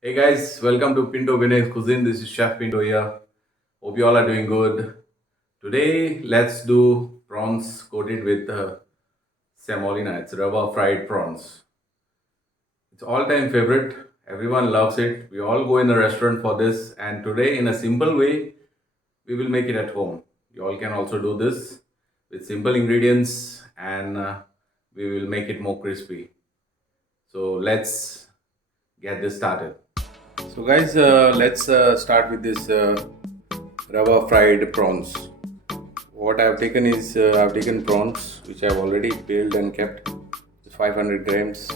Hey guys, welcome to Pinto Vinay's Cuisine. This is Chef Pinto here. Hope you all are doing good. Today, let's do prawns coated with semolina. It's Rawa fried prawns. It's all-time favorite. Everyone loves it. We all go in the restaurant for this. And today, in a simple way, we will make it at home. You all can also do this with simple ingredients, and we will make it more crispy. So let's get this started. So guys, let's start with this Rawa fried prawns. What I've taken is I've taken prawns which I've already peeled and kept. It's 500 grams.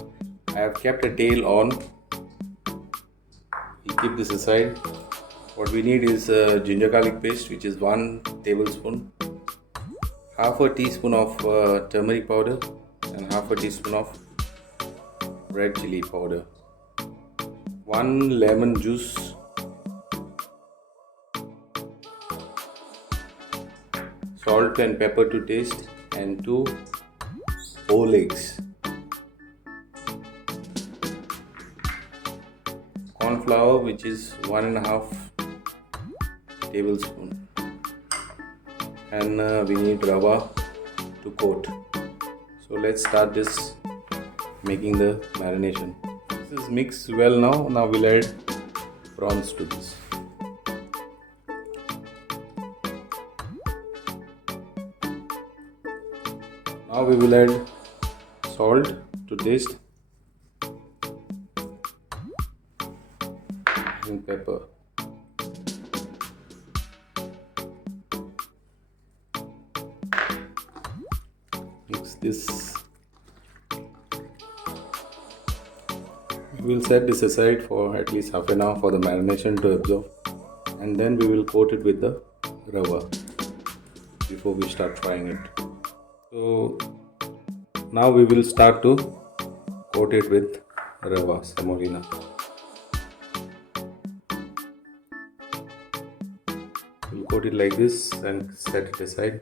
I have kept a tail on. You keep this aside. What we need is ginger garlic paste, which is 1 tablespoon, half a teaspoon of turmeric powder, and half a teaspoon of red chilli powder, 1 lemon juice, salt and pepper to taste, and 2 whole eggs. Corn flour, which is 1.5 tablespoon, and we need rava to coat. So let's start this making the marination. This is mixed well now. Now we'll add prawns to this. Now we will add salt to taste and pepper. Mix this. We will set this aside for at least half an hour for the marination to absorb, and then we will coat it with the rava before we start frying it. So now we will start to coat it with rava semolina. We'll coat it like this and set it aside.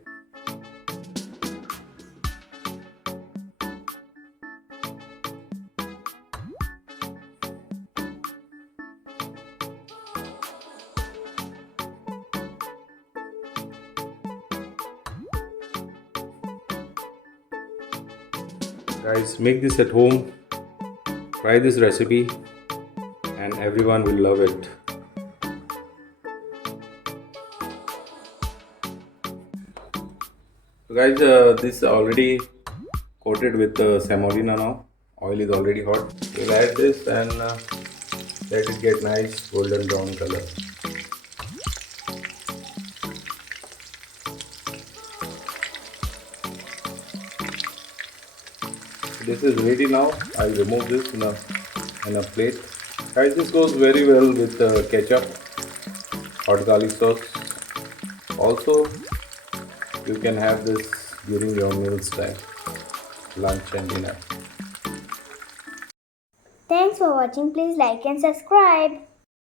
Guys, make this at home. Try this recipe and everyone will love it. So guys, this is already coated with semolina now. Oil is already hot. We'll add this and let it get nice golden brown color. This is ready now. I'll remove this in a plate. Guys, this goes very well with ketchup, hot garlic sauce. Also, you can have this during your meals time, lunch and dinner. Thanks for watching. Please like and subscribe.